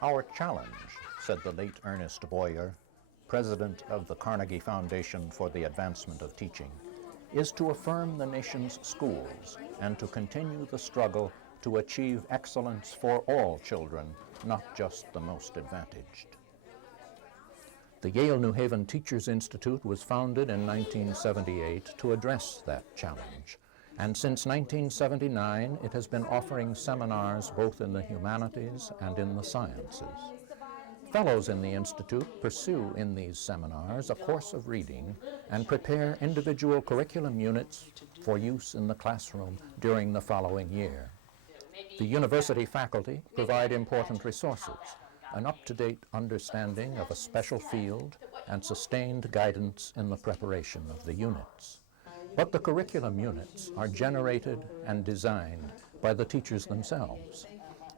Our challenge, said the late Ernest Boyer, president of the Carnegie Foundation for the Advancement of Teaching, is to affirm the nation's schools and to continue the struggle to achieve excellence for all children, not just the most advantaged. The Yale-New Haven Teachers Institute was founded in 1978 to address that challenge, and since 1979 it has been offering seminars both in the humanities and in the sciences. Fellows in the Institute pursue in these seminars a course of reading and prepare individual curriculum units for use in the classroom during the following year. The university faculty provide important resources, an up-to-date understanding of a special field, and sustained guidance in the preparation of the units. But the curriculum units are generated and designed by the teachers themselves.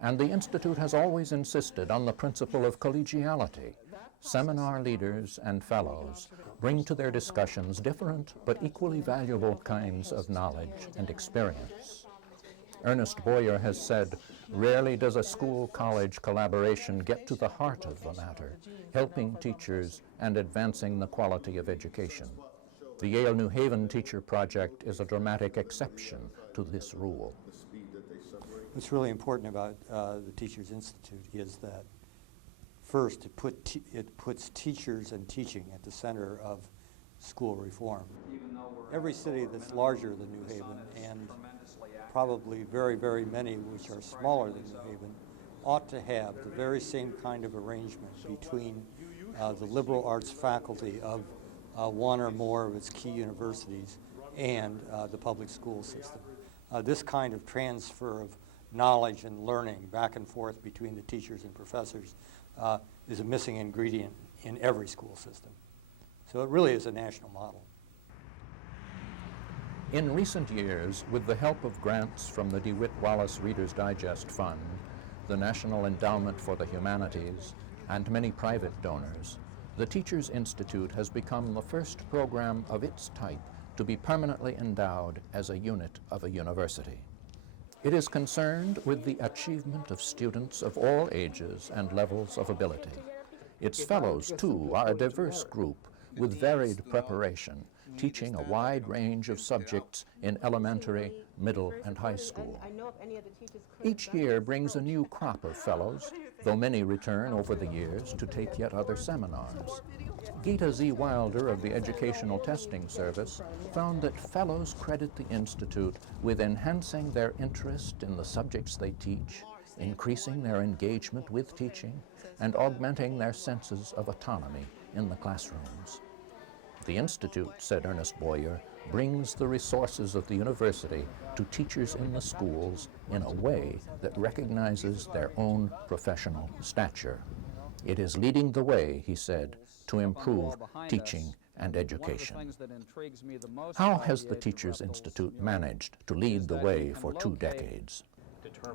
And the Institute has always insisted on the principle of collegiality. Seminar leaders and fellows bring to their discussions different but equally valuable kinds of knowledge and experience. Ernest Boyer has said, "Rarely does a school-college collaboration get to the heart of the matter, helping teachers and advancing the quality of education. The Yale-New Haven Teacher Project is a dramatic exception to this rule." What's really important about the Teachers Institute is that, first, it puts teachers and teaching at the center of school reform. Every city that's larger than New Haven, and probably very, very many which are smaller than New Haven, ought to have the very same kind of arrangement between the liberal arts faculty of one or more of its key universities and the public school system. This kind of transfer of knowledge and learning back and forth between the teachers and professors is a missing ingredient in every school system. So it really is a national model. In recent years, with the help of grants from the DeWitt Wallace Reader's Digest Fund, the National Endowment for the Humanities, and many private donors, the Teachers Institute has become the first program of its type to be permanently endowed as a unit of a university. It is concerned with the achievement of students of all ages and levels of ability. Its fellows, too, are a diverse group with varied preparation, teaching a wide range of subjects in elementary, middle, and high school. Each year brings a new crop of fellows, though many return over the years to take yet other seminars. Gita Z. Wilder of the Educational Testing Service found that fellows credit the Institute with enhancing their interest in the subjects they teach, increasing their engagement with teaching, and augmenting their senses of autonomy in the classrooms. The Institute, said Ernest Boyer, brings the resources of the university to teachers in the schools in a way that recognizes their own professional stature. It is leading the way, he said, to improve teaching and education. How has the Teachers Institute managed to lead the way for 2 decades?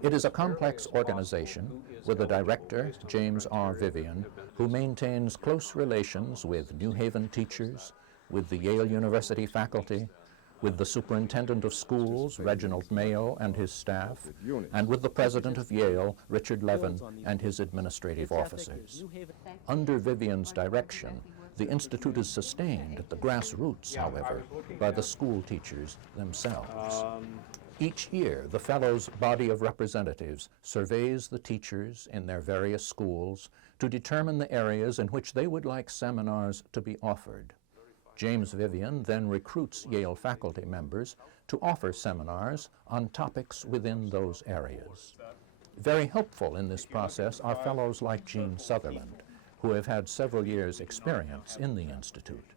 It is a complex organization with a director, James R. Vivian, who maintains close relations with New Haven teachers, with the Yale University faculty, with the superintendent of schools, Reginald Mayo, and his staff, and with the president of Yale, Richard Levin, and his administrative officers. Under Vivian's direction, the Institute is sustained at the grassroots, however, by the school teachers themselves. Each year, the Fellows' body of representatives surveys the teachers in their various schools to determine the areas in which they would like seminars to be offered. James Vivian then recruits Yale faculty members to offer seminars on topics within those areas. Very helpful in this process are fellows like Jean Sutherland, who have had several years' experience in the Institute.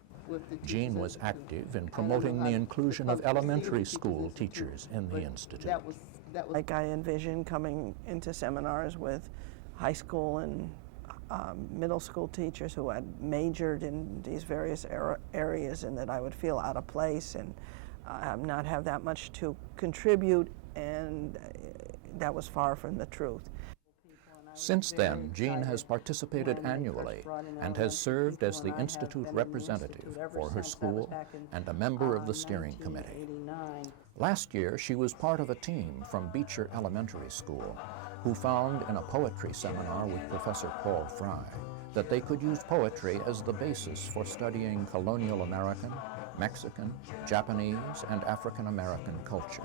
Jean was active in promoting the inclusion of elementary school teachers in the Institute. Like I envisioned coming into seminars with high school and middle school teachers who had majored in these various areas, and that I would feel out of place and not have that much to contribute, and that was far from the truth. Since then, Jean has participated annually and has served as the Institute representative for her school and a member of the steering committee. Last year, she was part of a team from Beecher Elementary School who found in a poetry seminar with Professor Paul Fry that they could use poetry as the basis for studying colonial American, Mexican, Japanese, and African American culture.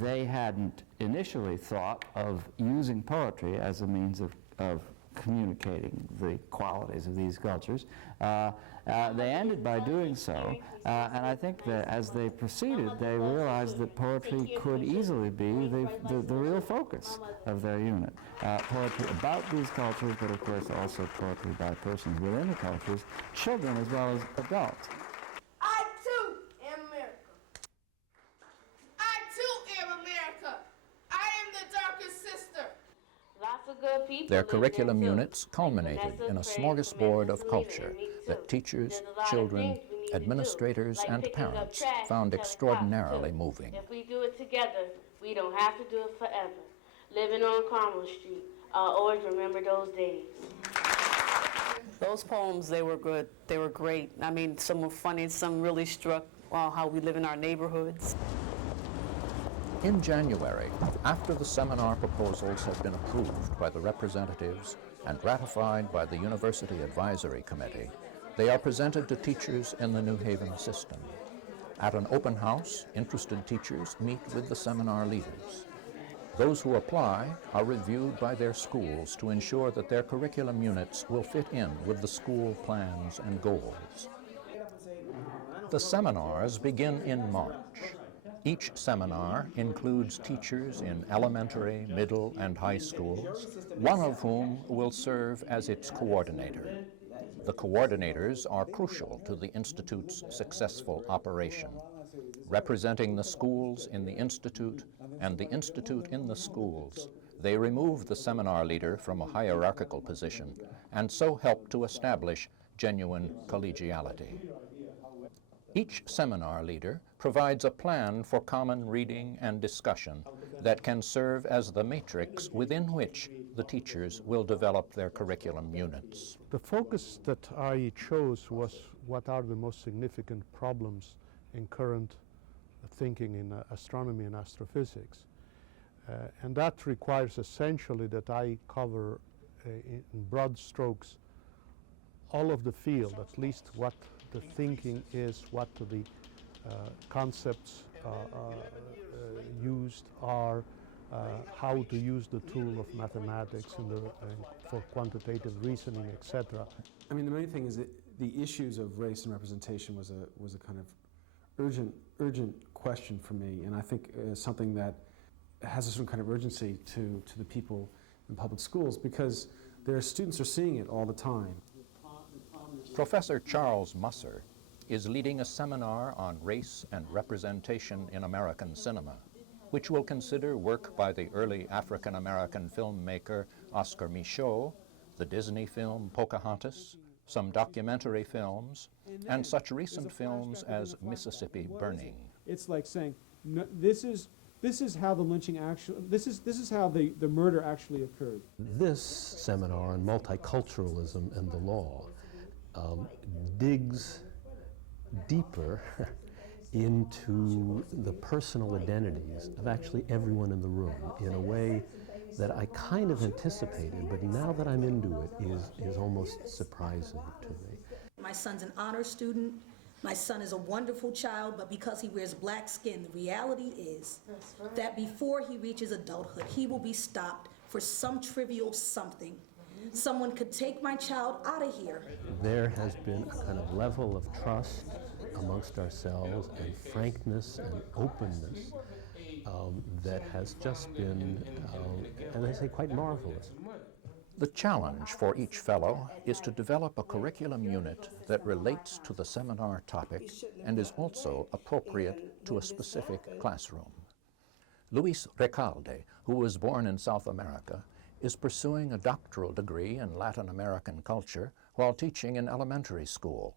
They hadn't initially thought of using poetry as a means of communicating the qualities of these cultures. They ended by doing so, and I think that as they proceeded, they realized that poetry could easily be the real focus of their unit. Poetry about these cultures, but of course also poetry by persons within the cultures, children as well as adults. I too am America. I too am America. I am the darkest sister. Lots of good people. Their curriculum units culminated in a smorgasbord of culture that teachers, children, administrators, and parents found extraordinarily moving. If we do it together, we don't have to do it forever. Living on Carmel Street, I'll always remember those days. Those poems, they were good. They were great. I mean, some were funny, some really struck how we live in our neighborhoods. In January, after the seminar proposals had been approved by the representatives and ratified by the University Advisory Committee, they are presented to teachers in the New Haven system. At an open house, interested teachers meet with the seminar leaders. Those who apply are reviewed by their schools to ensure that their curriculum units will fit in with the school plans and goals. The seminars begin in March. Each seminar includes teachers in elementary, middle, and high schools, one of whom will serve as its coordinator. The coordinators are crucial to the Institute's successful operation. Representing the schools in the Institute and the Institute in the schools, they remove the seminar leader from a hierarchical position and so help to establish genuine collegiality. Each seminar leader provides a plan for common reading and discussion that can serve as the matrix within which the teachers will develop their curriculum units. The focus that I chose was what are the most significant problems in current thinking in astronomy and astrophysics. And that requires essentially that I cover in broad strokes all of the field, at least what the thinking is, what the concepts used are, how to use the tool of mathematics for quantitative reasoning, etc. I mean, the main thing is that the issues of race and representation was a kind of urgent question for me, and I think something that has a certain kind of urgency to the people in public schools, because their students are seeing it all the time. Professor Charles Musser is leading a seminar on race and representation in American cinema, which will consider work by the early African-American filmmaker Oscar Micheaux, the Disney film Pocahontas, some documentary films, and such recent films as Mississippi Burning. It's like saying, no, this is how the lynching actually, this is how the murder actually occurred. This seminar on multiculturalism and the law digs deeper into the personal identities of actually everyone in the room in a way that I kind of anticipated, but now that I'm into it is almost surprising to me. My son's an honor student. My son is a wonderful child, but because he wears black skin, the reality is that before he reaches adulthood, he will be stopped for some trivial something. Someone could take my child out of here. There has been a kind of level of trust amongst ourselves and frankness and openness that has just been, and I say, quite marvelous. The challenge for each fellow is to develop a curriculum unit that relates to the seminar topic and is also appropriate to a specific classroom. Luis Recalde, who was born in South America, is pursuing a doctoral degree in Latin American culture while teaching in elementary school.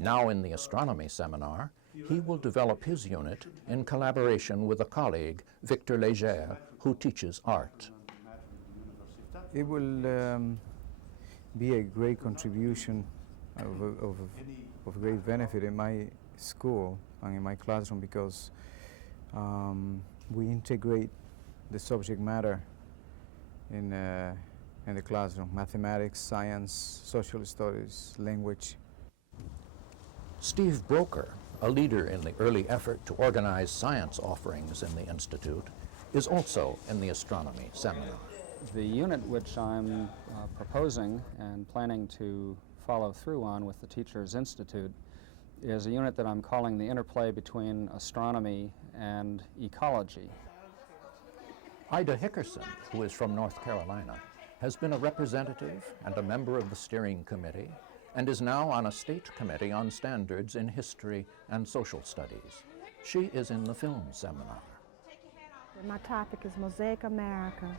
Now in the astronomy seminar, he will develop his unit in collaboration with a colleague, Victor Leger, who teaches art. It will be a great contribution of great benefit in my school and in my classroom, because we integrate the subject matter in the classroom: mathematics, science, social studies, language. Steve Broker, a leader in the early effort to organize science offerings in the Institute, is also in the astronomy seminar. The unit which I'm proposing and planning to follow through on with the Teachers Institute is a unit that I'm calling the interplay between astronomy and ecology. Ida Hickerson, who is from North Carolina, has been a representative and a member of the steering committee and is now on a state committee on standards in history and social studies. She is in the film seminar. My topic is Mosaic America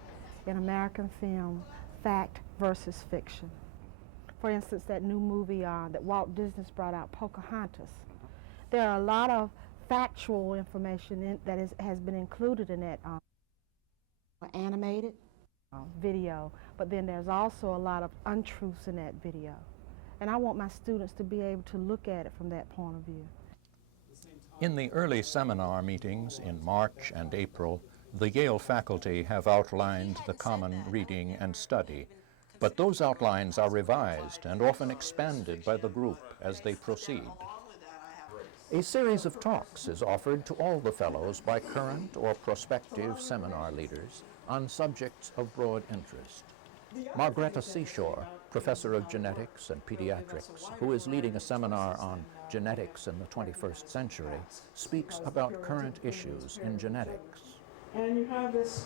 in American film, fact versus fiction. For instance, that new movie that Walt Disney brought out, Pocahontas. There are a lot of factual information that has been included in that animated video, but then there's also a lot of untruths in that video. And I want my students to be able to look at it from that point of view. In the early seminar meetings in March and April, the Yale faculty have outlined the common reading and study, but those outlines are revised and often expanded by the group as they proceed. A series of talks is offered to all the fellows by current or prospective seminar leaders on subjects of broad interest. Margreta Seashore, professor of genetics and pediatrics, who is leading a seminar on genetics in the 21st century, speaks about current issues in genetics. And you have this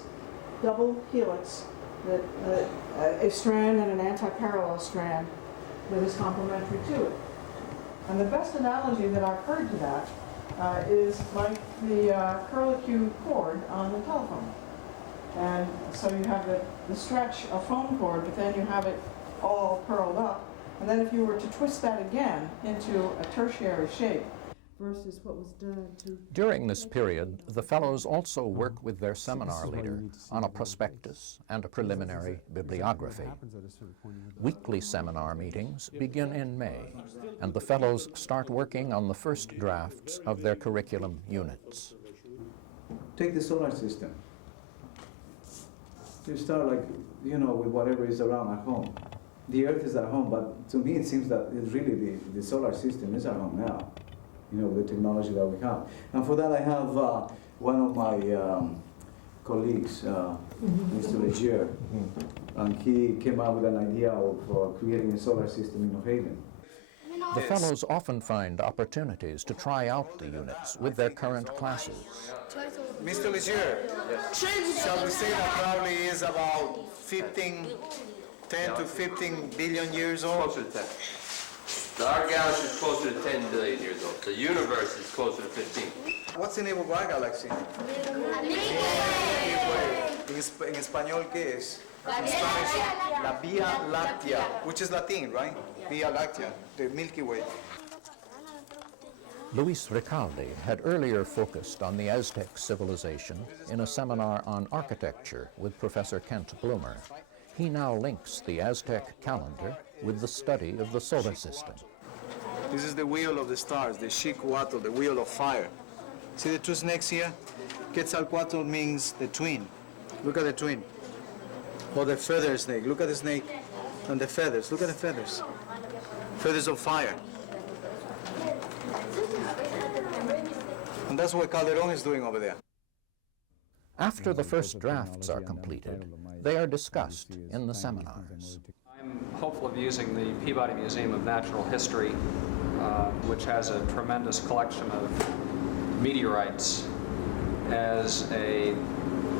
double helix, a strand and an anti-parallel strand that is complementary to it. And the best analogy that I've heard to that is like the curlicue cord on the telephone. And so you have the stretch of phone cord, but then you have it all curled up. And then if you were to twist that again into a tertiary shape, versus what was done to... During this period, the fellows also work with their seminar leader on a prospectus and a preliminary bibliography. Weekly seminar meetings begin in May, and the fellows start working on the first drafts of their curriculum units. Take the solar system. You start with whatever is around at home. The Earth is at home, but to me it seems that it's really the solar system is at home now. With the technology that we have. And for that I have one of my colleagues, Mr. Legier, and he came up with an idea of creating a solar system in New Haven. The fellows often find opportunities to try out the units with their current classes. Mr. Legier, shall we say that probably is about 10 to 15 billion years old? Closer to 10. Our galaxy is closer to 10 billion years old. The universe is closer to 15. What's the name of our galaxy? En español, ¿qué es? In Spanish, la Vía Láctea, which is Latin, right? Vía Láctea, the Milky Way. Luis Ricaldi had earlier focused on the Aztec civilization in a seminar on architecture with Professor Kent Bloomer. He now links the Aztec calendar with the study of the solar system. This is the wheel of the stars, the Xicuatl, the wheel of fire. See the two snakes here? Quetzalcoatl means the twin. Look at the twin. Or the feather snake. Look at the snake and the feathers. Look at the feathers. Feathers of fire. And that's what Calderon is doing over there. After the first drafts are completed, they are discussed in the seminars. I'm hopeful of using the Peabody Museum of Natural History, which has a tremendous collection of meteorites, as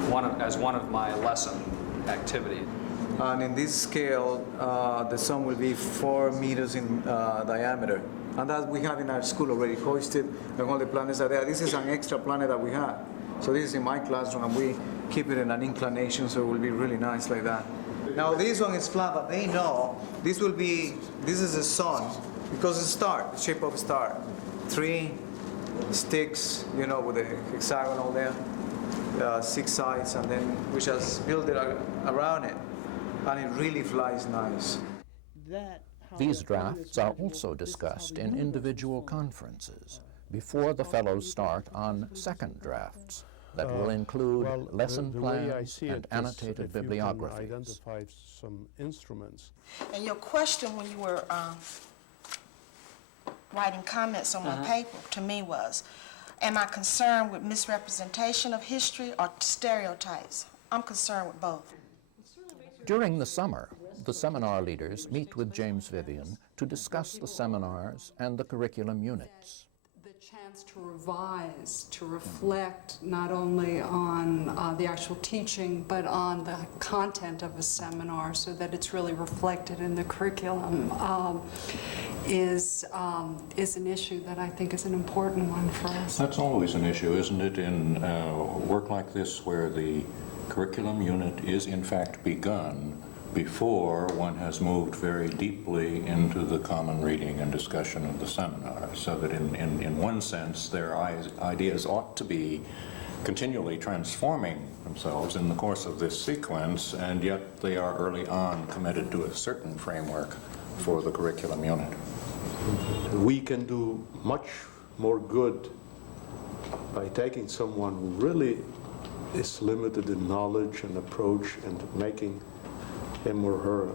one of my lesson activities. And in this scale, the sun will be 4 meters in diameter. And that we have in our school already hoisted, and all the planets are there. This is an extra planet that we have. So this is in my classroom, and we keep it in an inclination, so it will be really nice like that. Now this one is flat, but they know this is the sun, because it's a star, the shape of a star. 3 sticks, with the hexagonal there, 6 sides, and then we just build it around it, and it really flies nice. These drafts are also discussed in individual conferences before the fellows start on second drafts, that will include well, lesson the way I plans see and it is annotated if you can bibliographies. identify some instruments. And your question when you were writing comments on my paper to me was, am I concerned with misrepresentation of history or stereotypes? I'm concerned with both. During the summer, the seminar leaders meet with James Vivian to discuss the seminars and the curriculum units. The chance to revise, to reflect not only on the actual teaching, but on the content of a seminar so that it's really reflected in the curriculum is an issue that I think is an important one for us. That's always an issue, isn't it, in work like this where the curriculum unit is in fact begun before one has moved very deeply into the common reading and discussion of the seminar, so that in one sense their ideas ought to be continually transforming themselves in the course of this sequence, and yet they are early on committed to a certain framework for the curriculum unit. We can do much more good by taking someone who really is limited in knowledge and approach and making him or her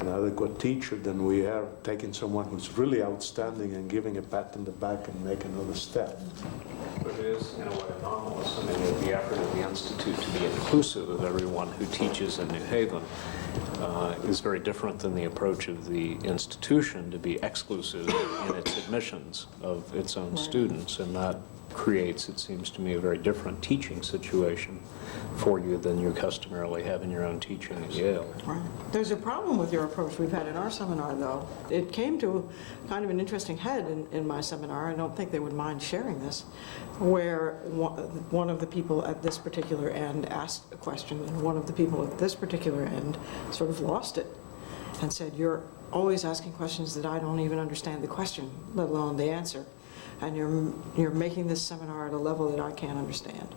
an adequate teacher than we are taking someone who's really outstanding and giving a pat on the back and make another step. But it is, in a way, anomalous. I mean, the effort of the Institute to be inclusive of everyone who teaches in New Haven is very different than the approach of the institution to be exclusive in its admissions of its own students, and that creates, it seems to me, a very different teaching situation for you than you customarily have in your own teaching at Yale. Right. There's a problem with your approach we've had in our seminar, though. It came to kind of an interesting head in my seminar. I don't think they would mind sharing this, where one of the people at this particular end asked a question, and one of the people at this particular end sort of lost it and said, "You're always asking questions that I don't even understand the question, let alone the answer. And you're making this seminar at a level that I can't understand."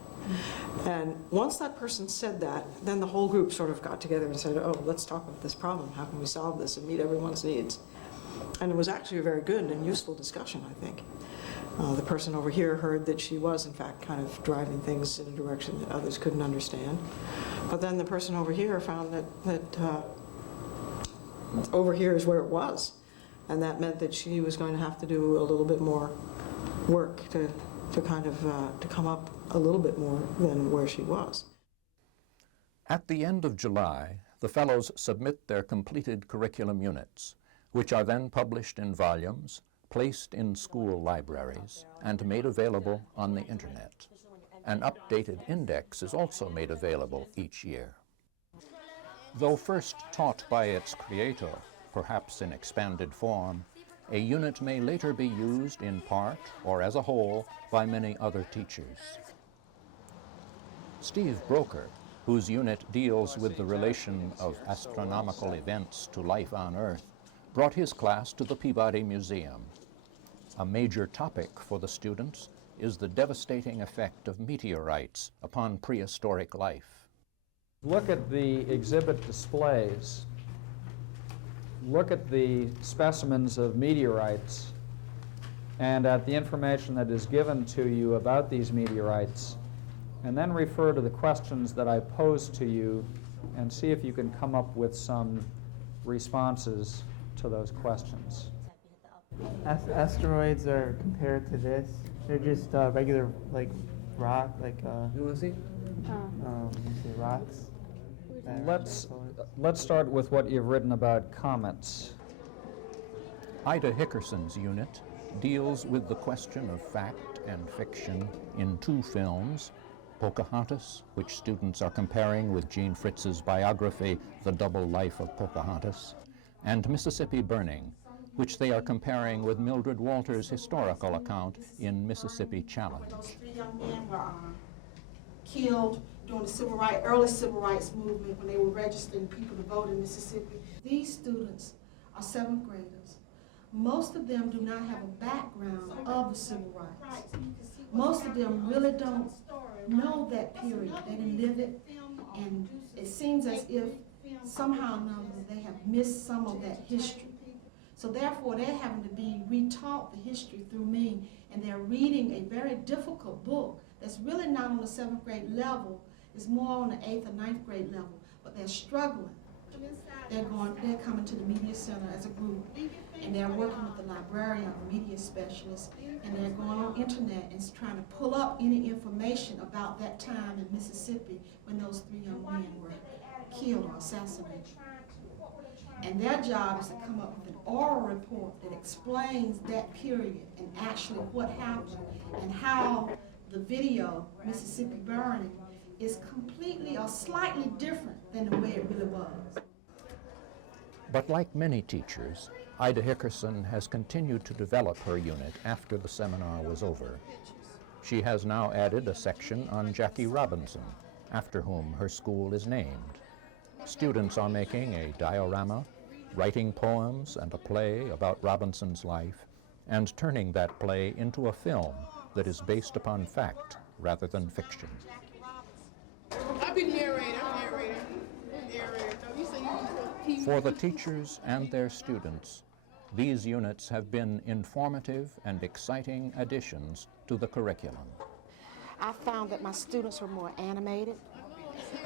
And once that person said that, then the whole group sort of got together and said, "Oh, let's talk about this problem. How can we solve this and meet everyone's needs?" And it was actually a very good and useful discussion, I think. The person over here heard that she was, in fact, kind of driving things in a direction that others couldn't understand. But then the person over here found that over here is where it was. And that meant that she was going to have to do a little bit more work to come up a little bit more than where she was. At the end of July, the fellows submit their completed curriculum units, which are then published in volumes, placed in school libraries, and made available on the internet. An updated index is also made available each year. Though first taught by its creator, perhaps in expanded form, a unit may later be used in part or as a whole by many other teachers. Steve Broker, whose unit deals with the relation of astronomical events to life on Earth, brought his class to the Peabody Museum. A major topic for the students is the devastating effect of meteorites upon prehistoric life. Look at the exhibit displays. Look at the specimens of meteorites and at the information that is given to you about these meteorites, and then refer to the questions that I posed to you and see if you can come up with some responses to those questions. Asteroids are compared to this. They're just regular, like, rock, like, rocks. Let's start with what you've written about comets. Ida Hickerson's unit deals with the question of fact and fiction in two films, Pocahontas, which students are comparing with Jean Fritz's biography, The Double Life of Pocahontas, and Mississippi Burning, which they are comparing with Mildred Walters' historical account in Mississippi Challenge. Those 3 young men were killed during the early civil rights movement when they were registering people to vote in Mississippi. These students are 7th graders. Most of them do not have a background of the civil rights. Most of them really don't know that period. They didn't live it, and it seems as if somehow or another they have missed some of that history. So therefore, they're having to be retaught the history through me, and they're reading a very difficult book that's really not on the 7th grade level. It's more on the 8th or 9th grade level, but they're struggling. They're coming to the media center as a group, and they're working with the librarian, the media specialist, and they're going on internet and trying to pull up any information about that time in Mississippi when those 3 young men were killed or assassinated. And their job is to come up with an oral report that explains that period and actually what happened and how the video, Mississippi Burning, is completely or slightly different than the way it really was. But like many teachers, Ida Hickerson has continued to develop her unit after the seminar was over. She has now added a section on Jackie Robinson, after whom her school is named. Students are making a diorama, writing poems and a play about Robinson's life, and turning that play into a film that is based upon fact rather than fiction. I've been narrating. For the teachers and their students, these units have been informative and exciting additions to the curriculum. I found that my students were more animated.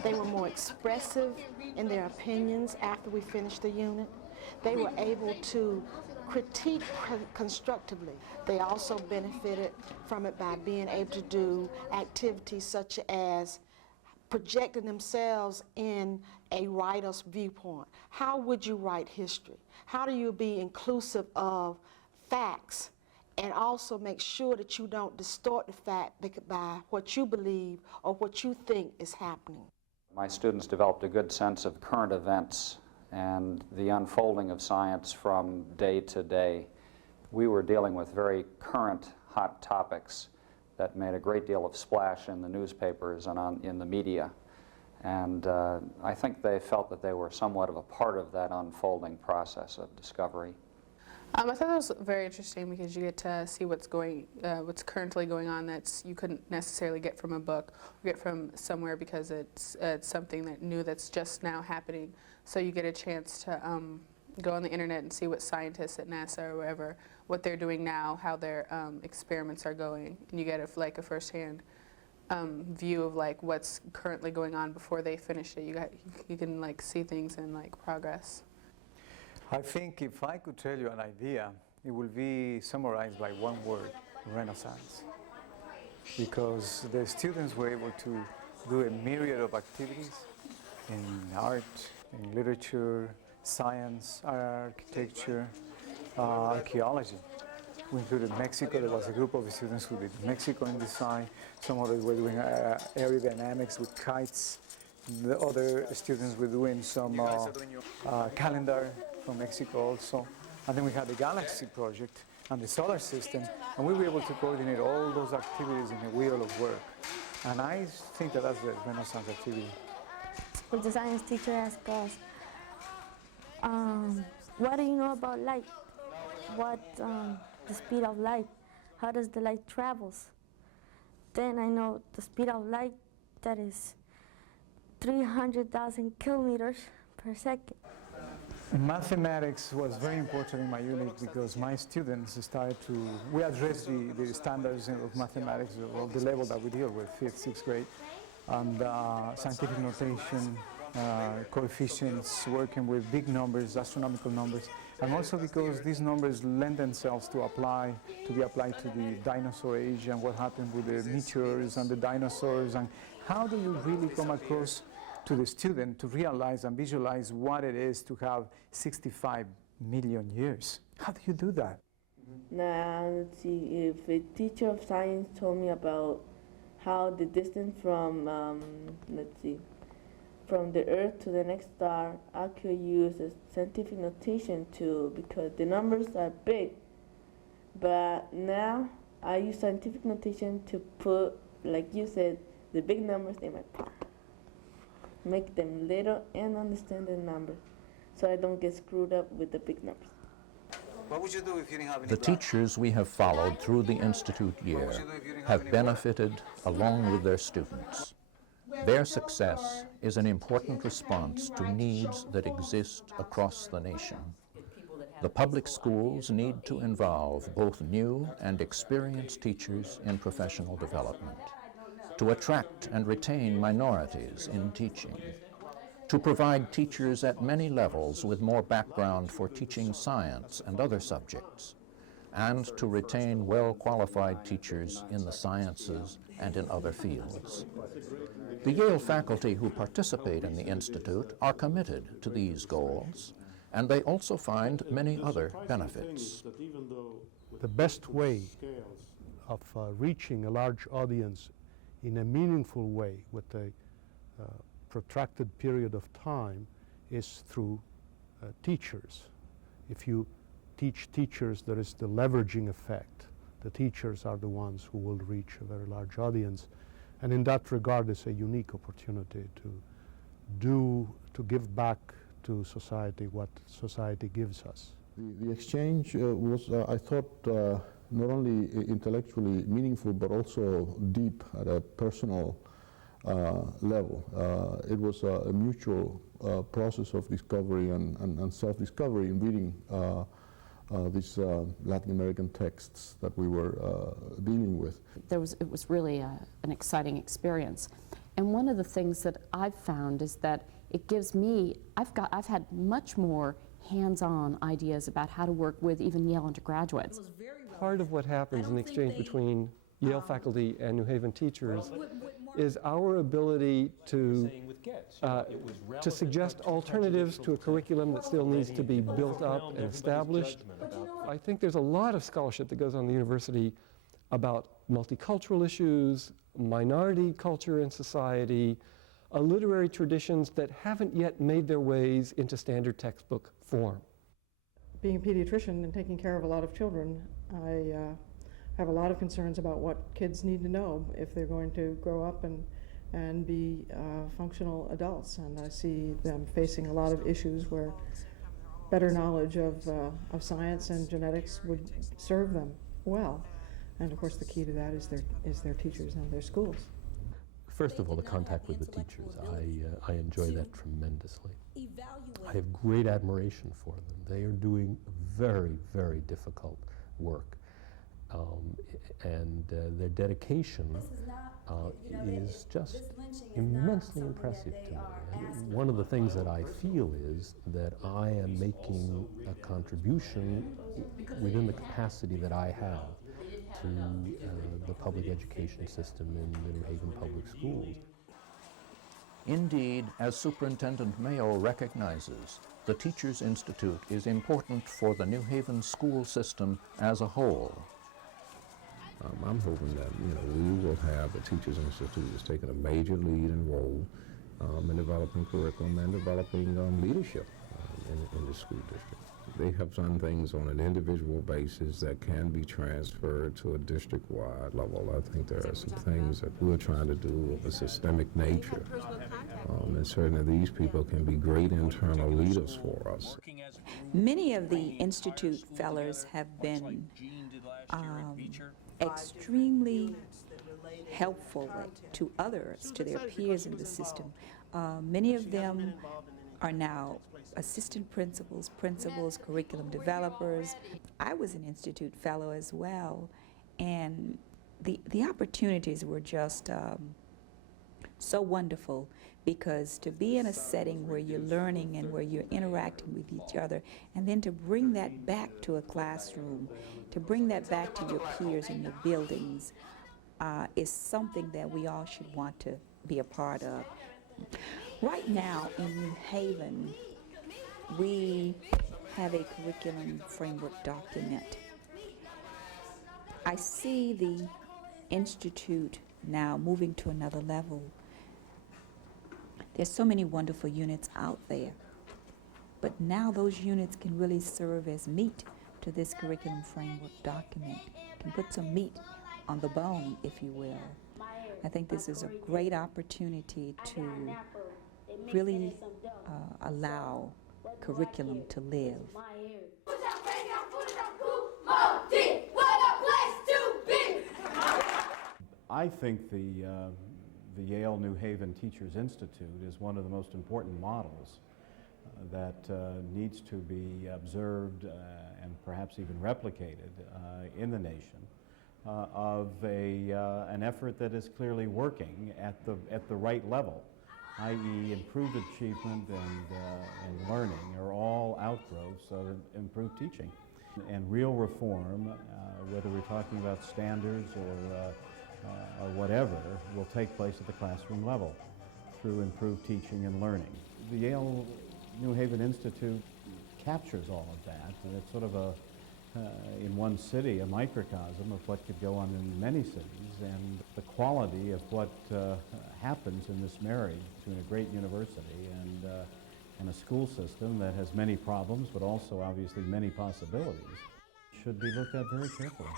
They were more expressive in their opinions after we finished the unit. They were able to critique constructively. They also benefited from it by being able to do activities such as projecting themselves in a writer's viewpoint. How would you write history? How do you be inclusive of facts and also make sure that you don't distort the fact by what you believe or what you think is happening? My students developed a good sense of current events and the unfolding of science from day to day. We were dealing with very current, hot topics that made a great deal of splash in the newspapers and in the media. And I think they felt that they were somewhat of a part of that unfolding process of discovery. I thought that was very interesting because you get to see what's currently going on that you couldn't necessarily get from a book or get from somewhere because it's something that new that's just now happening. So you get a chance to go on the internet and see what scientists at NASA or wherever, what they're doing now, how their experiments are going, and you get a first-hand view of what's currently going on before they finish it. You can see things in progress. I think if I could tell you an idea, it will be summarized by one word: Renaissance. Because the students were able to do a myriad of activities in art, in literature, science, architecture, archaeology. We included Mexico. There was a group of students who did Mexico in design. Some others were doing aerodynamics with kites. The other students were doing some calendar from Mexico also. And then we had the Galaxy project and the solar system, and we were able to coordinate all those activities in a wheel of work. And I think that that's the Renaissance activity. Well, the science teacher asked us, what do you know about light? What the speed of light? How does the light travels? Then I know the speed of light, that is 300,000 kilometers per second. Mathematics was very important in my unit because my students started to, we addressed the standards of mathematics of the level that we deal with, 5th, 6th grade, and scientific notation, coefficients, working with big numbers, astronomical numbers, and also because these numbers lend themselves to be applied to the dinosaur age and what happened with the meteors and the dinosaurs, and how do you really come across to the student to realize and visualize what it is to have 65 million years. How do you do that? Now, let's see, if a teacher of science told me about how the distance from, from the Earth to the next star, I could use a scientific notation too, because the numbers are big. But now, I use scientific notation to put, like you said, the big numbers in my part. Make them little and understand the numbers, so I don't get screwed up with the big numbers. What would you do if you didn't have any The teachers we have followed through the Institute year have benefited along with their students. Their success is an important response to needs that exist across the nation. The public schools need to involve both new and experienced teachers in professional development. to attract and retain minorities in teaching, to provide teachers at many levels with more background for teaching science and other subjects, and to retain well-qualified teachers in the sciences and in other fields. The Yale faculty who participate in the Institute are committed to these goals, and they also find many other benefits. The best way of reaching a large audience in a meaningful way with a protracted period of time is through teachers. If you teach teachers, there is the leveraging effect. The teachers are the ones who will reach a very large audience, and in that regard it's a unique opportunity to give back to society what society gives us. The exchange was, I thought, not only intellectually meaningful but also deep at a personal level. It was a mutual process of discovery and self-discovery in reading these Latin American texts that we were dealing with. It was really an exciting experience. And one of the things that I've found is that it gives me, I've had much more hands-on ideas about how to work with even Yale undergraduates. Part of what happens in the exchange between Yale faculty and New Haven teachers is our ability to suggest alternatives to a curriculum that still needs to be built up and established. I think there's a lot of scholarship that goes on in the university about multicultural issues, minority culture in society, literary traditions that haven't yet made their ways into standard textbook form. Being a pediatrician and taking care of a lot of children, I have a lot of concerns about what kids need to know if they're going to grow up and be functional adults. And I see them facing a lot of issues where better knowledge of science and genetics would serve them well. And of course the key to that is their teachers and their schools. First of all, the contact with the teachers. I enjoy that tremendously. I have great admiration for them. They are doing very, very difficult work. And their dedication is just immensely impressive to me. And one of the things that I feel is that I am making a contribution within the capacity that I have to the public education system in the New Haven public schools. Indeed, as Superintendent Mayo recognizes, the Teachers Institute is important for the New Haven school system as a whole. I'm hoping that we will have the Teachers Institute that's taking a major lead and role in developing curriculum and developing leadership in the school district. They have done things on an individual basis that can be transferred to a district-wide level. I think there are some things that we're trying to do of a systemic nature. And certainly these people can be great internal leaders for us. Many of the Institute fellows have been extremely helpful to others, to their peers in the system. Many of them are now assistant principals, curriculum developers. I was an Institute fellow as well, and the opportunities were just so wonderful, because to be in a setting where you're learning and where you're interacting with each other, and then to bring that back to a classroom, to bring that back to your peers in your buildings, is something that we all should want to be a part of. Right now in New Haven, we have a curriculum framework document. I see the Institute now moving to another level. There's so many wonderful units out there, but now those units can really serve as meat to this curriculum framework document, can put some meat on the bone, if you will. I think this is a great opportunity to really allow curriculum to live. I think the Yale-New Haven Teachers Institute is one of the most important models that needs to be observed and perhaps even replicated in the nation of an effort that is clearly working at the right level, i.e. improved achievement and learning are all outgrowths of improved teaching. And real reform, whether we're talking about standards or whatever, will take place at the classroom level through improved teaching and learning. The Yale-New Haven Institute captures all of that, and it's sort of in one city, a microcosm of what could go on in many cities, and the quality of what happens in this marriage between a great university and a school system that has many problems, but also obviously many possibilities, should be looked at very carefully.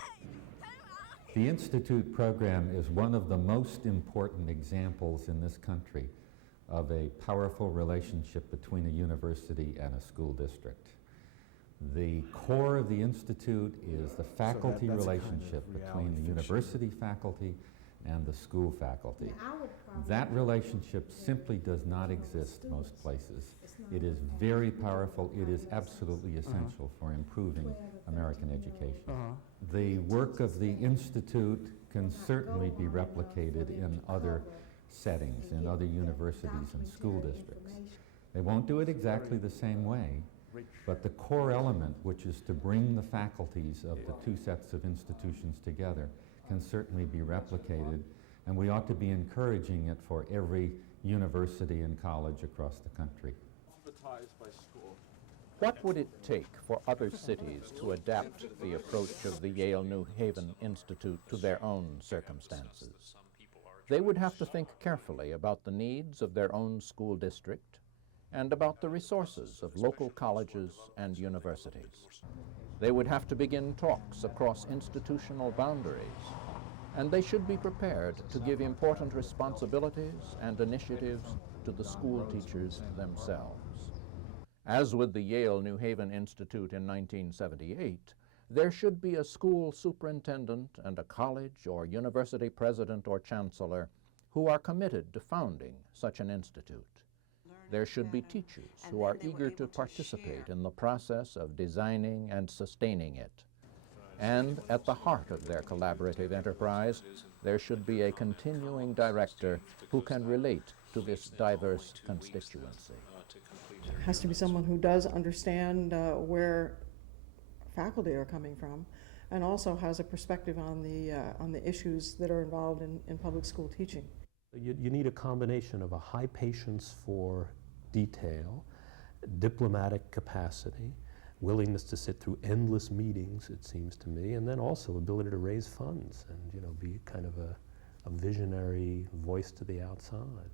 The Institute program is one of the most important examples in this country of a powerful relationship between a university and a school district. The core of the Institute is the faculty relationship between the university faculty and the school faculty. That relationship simply does not exist most places. It is very powerful. It is absolutely essential for improving American education. The work of the Institute can certainly be replicated in other settings, in other universities and school districts. They won't do it exactly the same way, but the core element, which is to bring the faculties of the two sets of institutions together, can certainly be replicated, and we ought to be encouraging it for every university and college across the country. What would it take for other cities to adapt the approach of the Yale-New Haven Institute to their own circumstances? They would have to think carefully about the needs of their own school district and about the resources of local colleges and universities. They would have to begin talks across institutional boundaries, and they should be prepared to give important responsibilities and initiatives to the school teachers themselves. As with the Yale-New Haven Institute in 1978, there should be a school superintendent and a college or university president or chancellor who are committed to founding such an institute. There should be teachers who are eager to participate in the process of designing and sustaining it. And at the heart of their collaborative enterprise, there should be a continuing director who can relate to this diverse constituency. There has to be someone who does understand where faculty are coming from, and also has a perspective on the issues that are involved in public school teaching. You need a combination of a high patience for detail, diplomatic capacity, willingness to sit through endless meetings, it seems to me, and then also ability to raise funds and be kind of a visionary voice to the outside.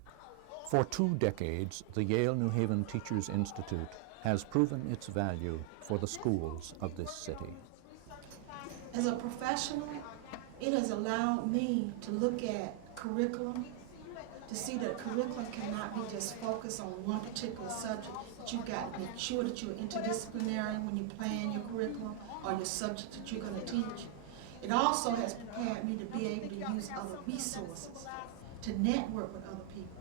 For 2 decades, the Yale-New Haven Teachers Institute has proven its value for the schools of this city. As a professional, it has allowed me to look at curriculum, to see that curriculum cannot be just focused on one particular subject, that you've got to make sure that you're interdisciplinary when you plan your curriculum or your subject that you're going to teach. It also has prepared me to be able to use other resources, to network with other people,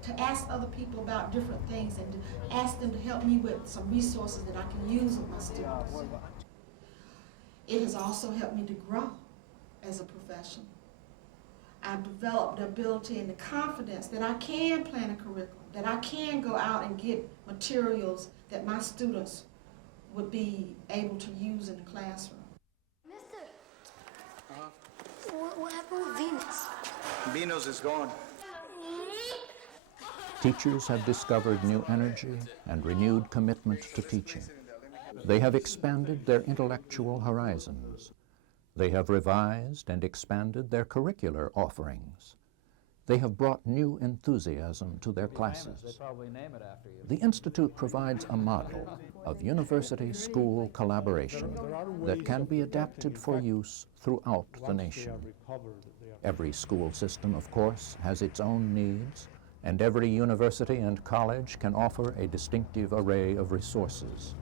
to ask other people about different things and to ask them to help me with some resources that I can use with my students. It has also helped me to grow as a professional. I've developed the ability and the confidence that I can plan a curriculum, that I can go out and get materials that my students would be able to use in the classroom. Mister, what happened with Venus? Venus is gone. Teachers have discovered new energy and renewed commitment to teaching. They have expanded their intellectual horizons. They have revised and expanded their curricular offerings. They have brought new enthusiasm to their classes. The Institute provides a model of university-school collaboration that can be adapted for use throughout the nation. Every school system, of course, has its own needs, and every university and college can offer a distinctive array of resources.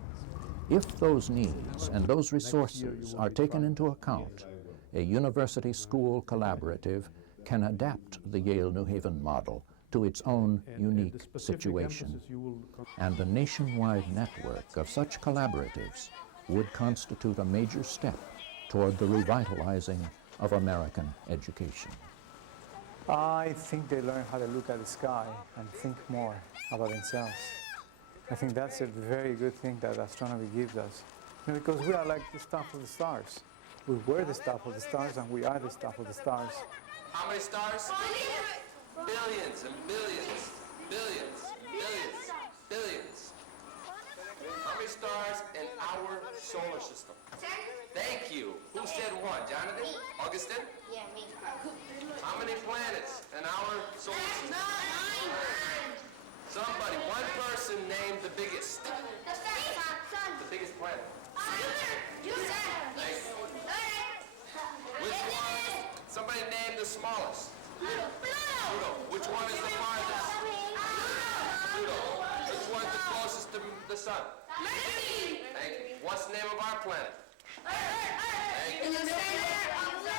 If those needs and those resources are taken into account, a university-school collaborative can adapt the Yale-New Haven model to its own unique situation. And a nationwide network of such collaboratives would constitute a major step toward the revitalizing of American education. I think they learn how to look at the sky and think more about themselves. I think that's a very good thing that astronomy gives us. You know, because we are like the stuff of the stars. We were the stuff of the stars and we are the stuff of the stars. How many stars? Billions and billions, billions, billions, billions. How many stars in our solar system? Thank you. Who said one? Jonathan? Augustin? Yeah, me. How many planets in our solar system? 9. Somebody, one person named the biggest. The sun. The biggest planet. Yes. Which one? Somebody named the smallest. Pluto. Which one is the farthest? Pluto. Which one's the closest to the sun? Mercury. Thank you. What's the name of our planet? Earth. In the center of the